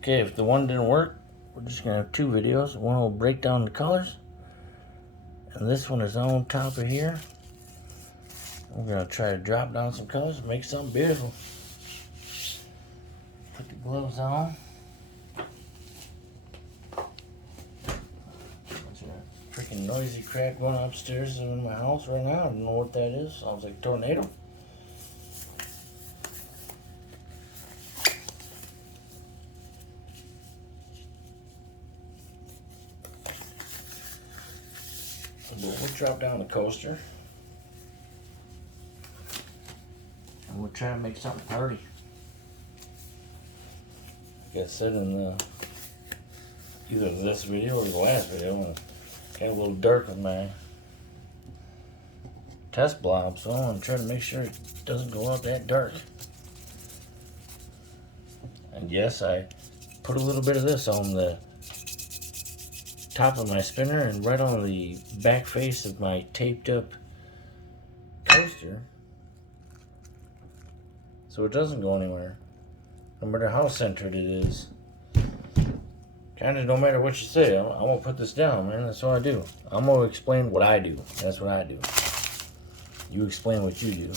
Okay, if the one didn't work, we're just gonna have two videos. One will break down the colors, and this one is on top of here. We're gonna try to drop down some colors and make something beautiful. Put the gloves on. There's a freaking noisy crack going upstairs in my house right now. I don't know what that is. Sounds like a tornado. But we'll drop down the coaster. And we'll try to make something party. Like I said in either this video or the last video, I got a little dark with my test blob, so I'm trying to make sure it doesn't go out that dark. And yes, I put a little bit of this on the top of my spinner and right on the back face of my taped up coaster, so it doesn't go anywhere, no matter how centered it is. Kind of no matter what you say, I'm gonna put this down, man. That's what I do. I'm gonna explain what I do. That's what I do. You explain what you do.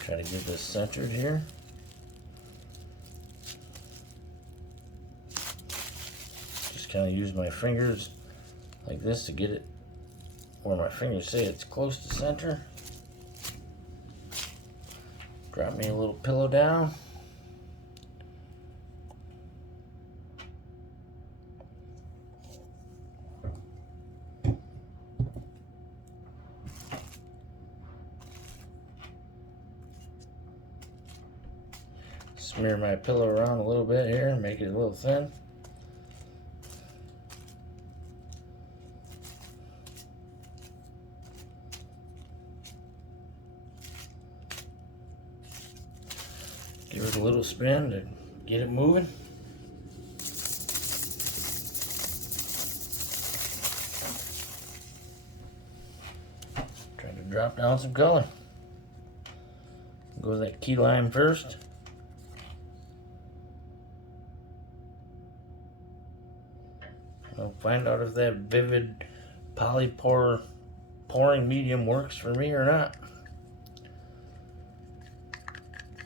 Try to get this centered here. Just kind of use my fingers like this to get it where my fingers say it's close to center. Drop me a little pillow down. Smear my pillow around a little bit here, make it a little thin. Give it a little spin to get it moving. Try to drop down some color. Go with that key lime first. I'll find out if that vivid polypore pouring medium works for me or not.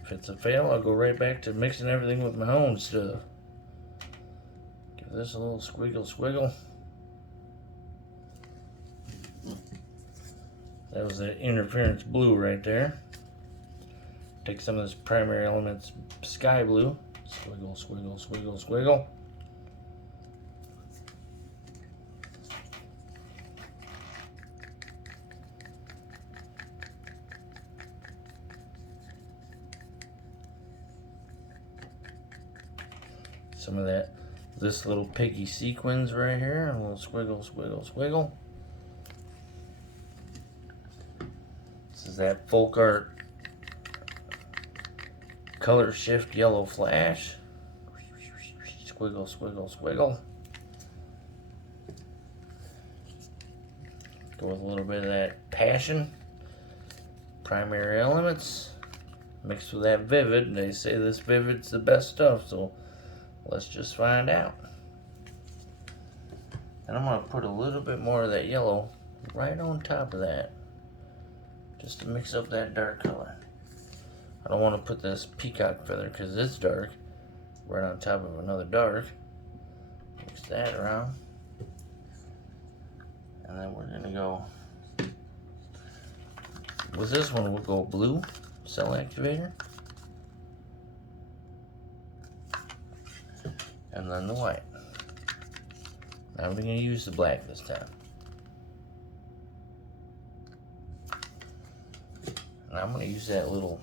If it's a fail, I'll go right back to mixing everything with my own stuff. Give this a little squiggle. That was that interference blue right there. Take some of this primary elements sky blue. Squiggle. Some of this little piggy sequins right here, a little squiggle. This is that folk art color shift yellow flash. Squiggle. Go with a little bit of that passion primary elements mixed with that vivid. They say this vivid's the best stuff, so let's just find out. And I'm going to put a little bit more of that yellow right on top of that, just to mix up that dark color. I don't want to put this peacock feather because it's dark right on top of another dark. Mix that around. And then we're going to go with this one. We'll go blue cell activator. And then the white. Now we're going to use the black this time. And I'm going to use that little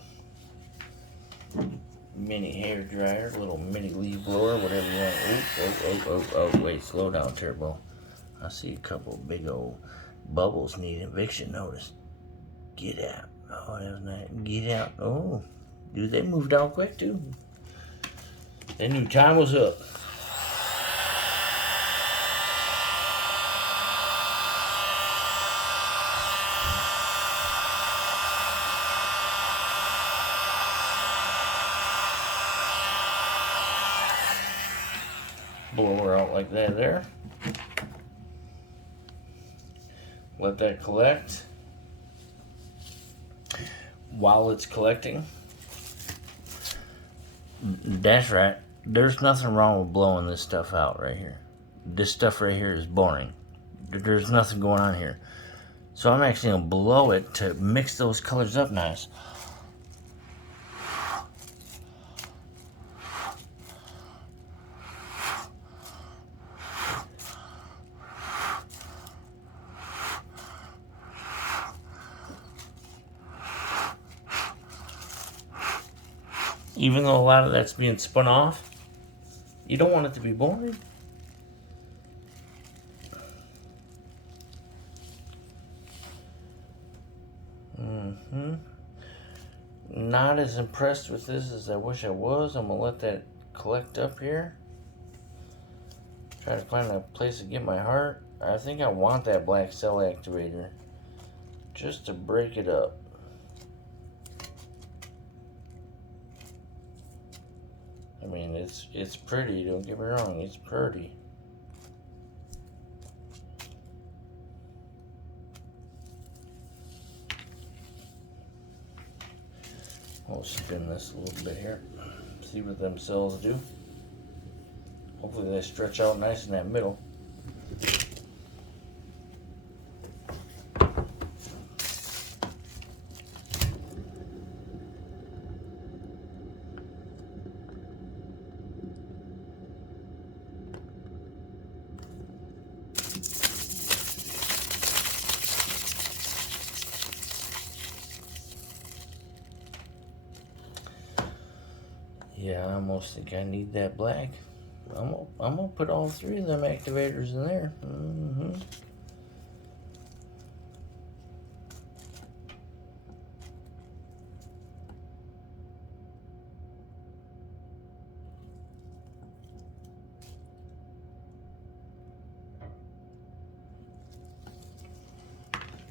mini hair dryer, little mini leaf blower, whatever you want. Oh, wait, slow down, Turbo. I see a couple big old bubbles need eviction notice. Get out. Oh, that was nice. Get out. Oh, dude, they moved out quick, too. They knew time was up. blower out like that there. Let that collect. While it's collecting, that's right, there's nothing wrong with blowing this stuff out right here. This stuff right here is boring. There's nothing going on here. So I'm actually going to blow it to mix those colors up nice. Even though a lot of that's being spun off, you don't want it to be boring. Not as impressed with this as I wish I was. I'm gonna let that collect up here. Try to find a place to get my heart. I think I want that black cell activator just to break it up. I mean, it's pretty, don't get me wrong, it's pretty. We'll spin this a little bit here, see what them cells do. Hopefully they stretch out nice in that middle. Yeah, I almost think I need that black. I'm gonna put all three of them activators in there.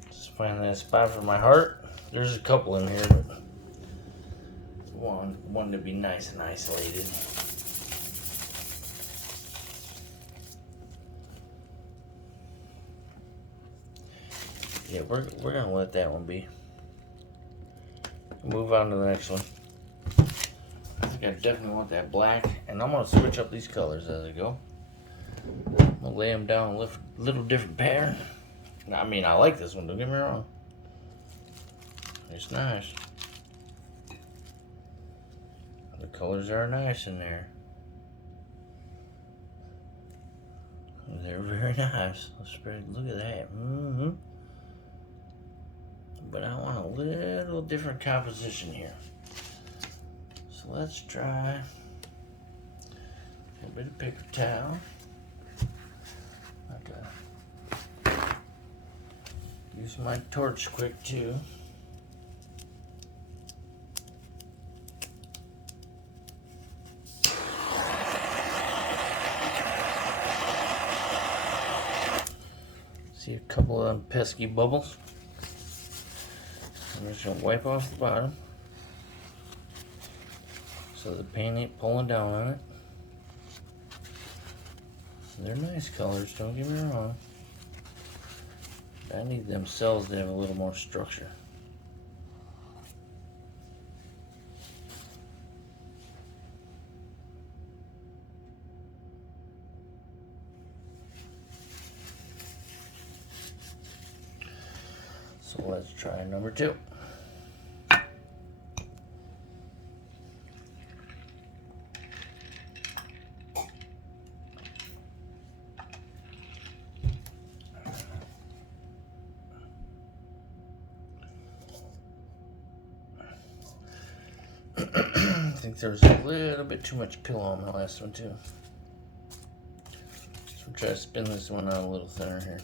Just find that spot for my heart. There's a couple in here, but one to be nice and isolated. Yeah, we're gonna let that one be. Move on to the next one. I think I definitely want that black, and I'm gonna switch up these colors as I go. I'm gonna lay them down a little different pattern. I mean, I like this one, don't get me wrong. It's nice. The colors are nice in there. They're very nice. Let's spread. Look at that. But I want a little different composition here. So let's try a little bit of paper towel. Use my torch quick too. See a couple of them pesky bubbles. I'm just gonna wipe off the bottom so the paint ain't pulling down on it. They're nice colors, don't get me wrong. I need them cells to have a little more structure. So let's try number 2. I think there's a little bit too much pillow on the last one too. So we'll try to spin this one out a little thinner here.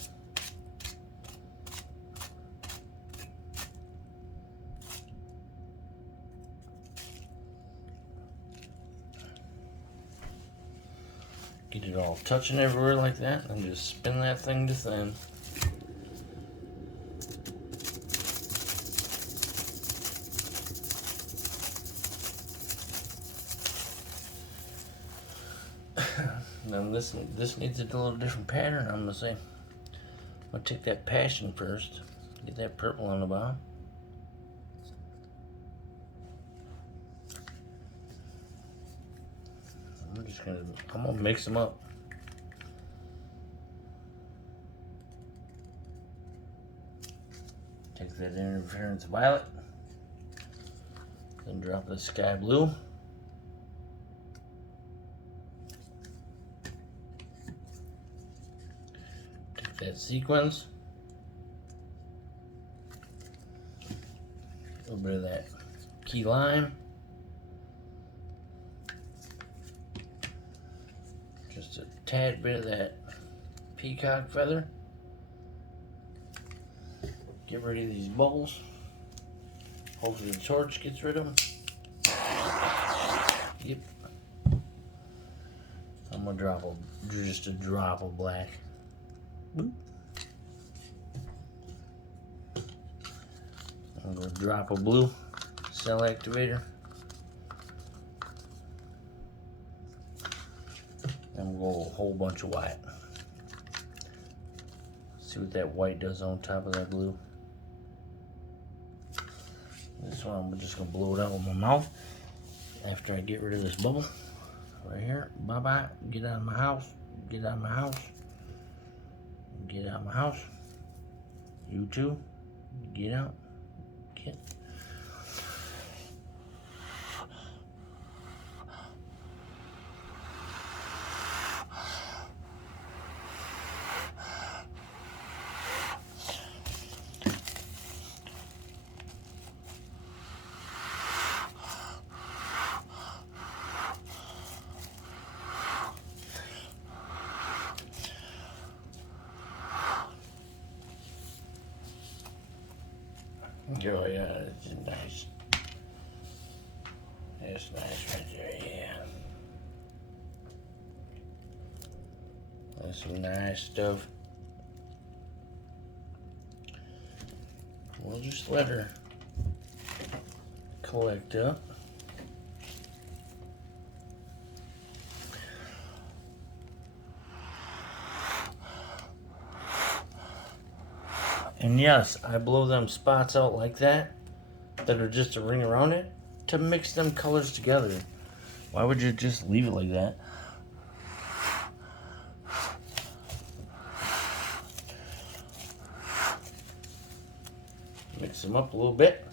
Get it all touching everywhere like that, and just spin that thing to thin. Then this needs a little different pattern. I'm gonna say. I'm gonna take that passion first. Get that purple on the bottom. I'm gonna mix them up. Take that interference violet. Then drop the sky blue. Take that sequence. A little bit of that key lime. Just a tad bit of that peacock feather. Get rid of these bubbles. Hopefully the torch gets rid of them. Yep. I'm gonna drop just a drop of black. Boop. I'm gonna drop a blue cell activator. And we'll go a whole bunch of white. See what that white does on top of that blue. This one I'm just gonna blow it out with my mouth after I get rid of this bubble. Right here. Bye bye. Get out of my house. Get out of my house. Get out of my house. You too. Get out. Get. Oh yeah, that's nice. That's nice right there, yeah. That's some nice stuff. We'll just let her collect up. And yes, I blow them spots out like that are just a ring around it to mix them colors together. Why would you just leave it like that? Mix them up a little bit.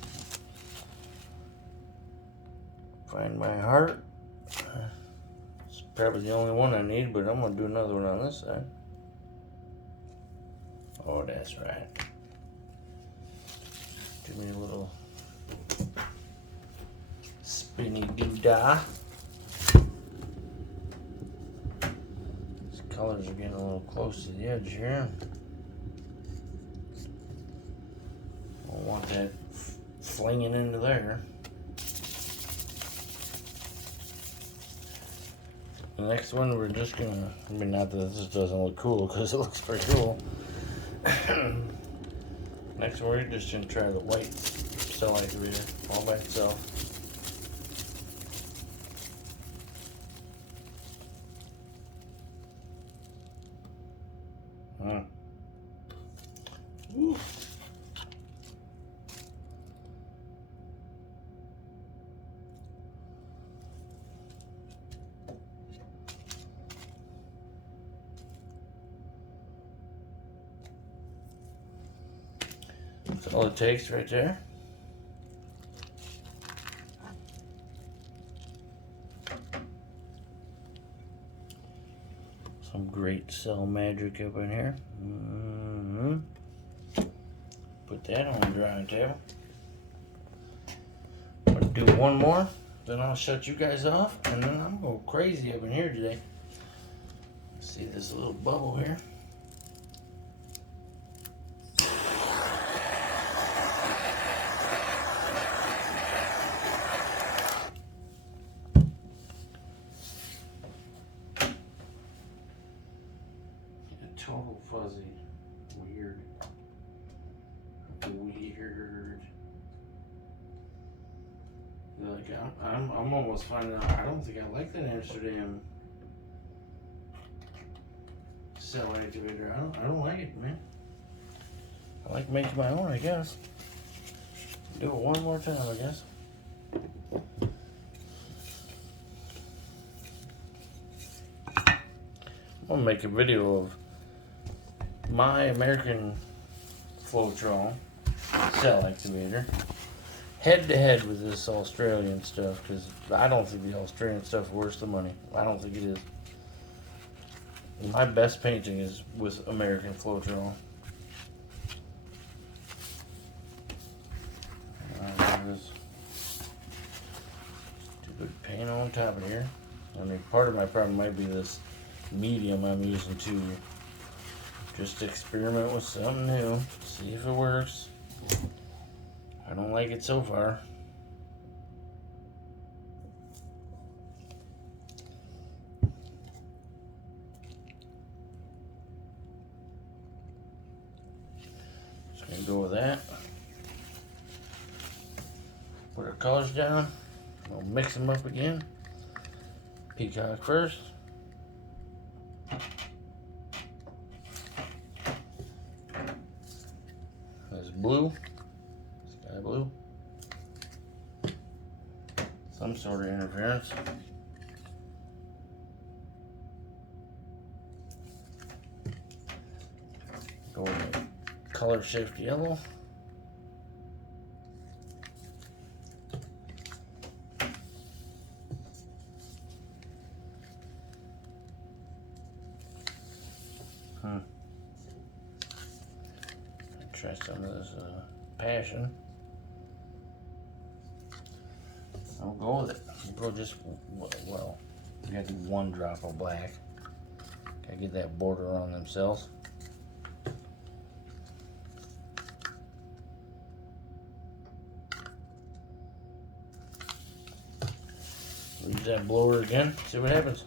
Find my heart. It's probably the only one I need, but I'm gonna do another one on this side. Oh, that's right. Give me a little spinny doo-dah. These colors are getting a little close to the edge here. I don't want that flinging into there. The next one we're just gonna, I mean, not that this doesn't look cool because it looks pretty cool. Next one we're just gonna try the white cell activator all by itself. Ooh. That's all it takes right there. Some great cell magic up in here. Put that on the drying table. I'm gonna do one more, then I'll shut you guys off, and then I'm going crazy up in here today. See this little bubble here? Total fuzzy. Weird. Like I'm almost finding out I don't think I like that Amsterdam cell activator. I don't like it, man. I like making my own, I guess. Do it one more time, I guess. I'm gonna make a video of my American Floetrol cell activator head to head with this Australian stuff, because I don't think the Australian stuff is worth the money. I don't think it is. My best painting is with American Floetrol. This stupid paint on top of here. I mean, part of my problem might be this medium I'm using to just experiment with something new, see if it works. I don't like it so far. Just gonna go with that. Put our colors down. We'll mix them up again. Peacock first. There's blue. Sky blue. Some sort of interference. Go with color shift yellow. Try some of this passion. I'll go with it. We'll go just, well, we gotta do one drop of black. Gotta get that border on themselves. Use that blower again, see what happens.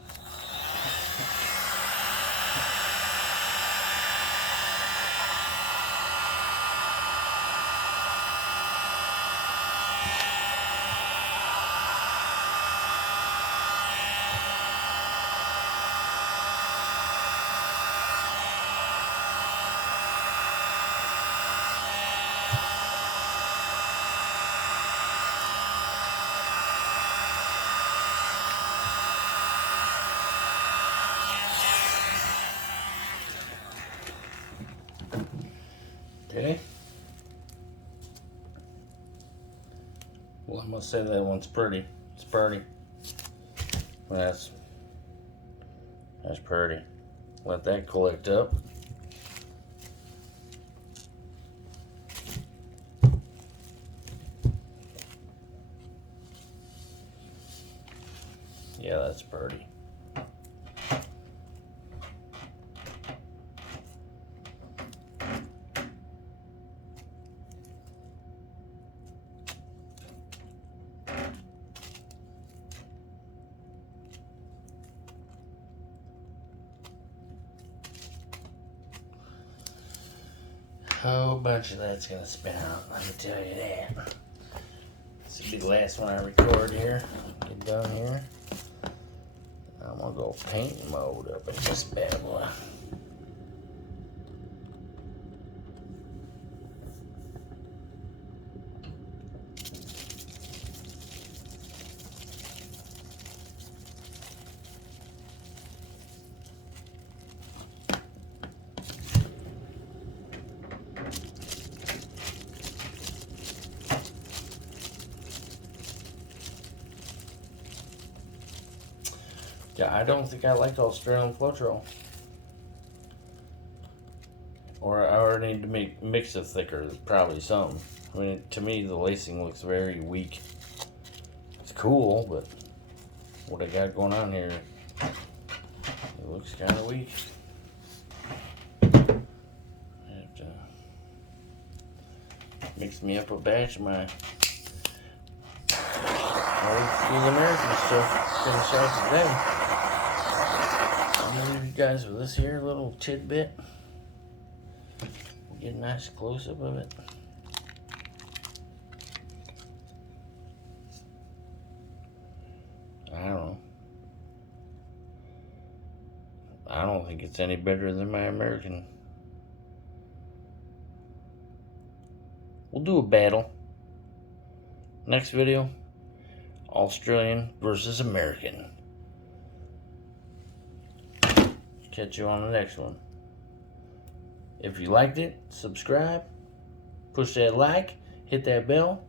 Okay. Well, I must say that one's pretty. It's pretty. That's pretty. Let that collect up. Yeah, that's pretty. A whole bunch of that's gonna spin out, let me tell you that. This will be the last one I record here. Get done here. I'm gonna go paint mode up in this bad boy. Yeah, I don't think I like Australian Floetrol. Or I already need to mix it thicker, probably something. I mean, to me, the lacing looks very weak. It's cool, but what I got going on here, it looks kind of weak. I have to mix me up a batch of my old school American stuff. Finish out today. I'm gonna leave you guys with this here little tidbit. Get a nice close up of it. I don't know. I don't don't think it's any better than my American. We'll do a battle. Next video, Australian versus American. Catch you on the next one. If you liked it, subscribe, push that like, hit that bell,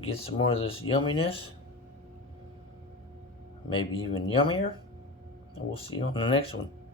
get some more of this yumminess, maybe even yummier, and we'll see you on the next one.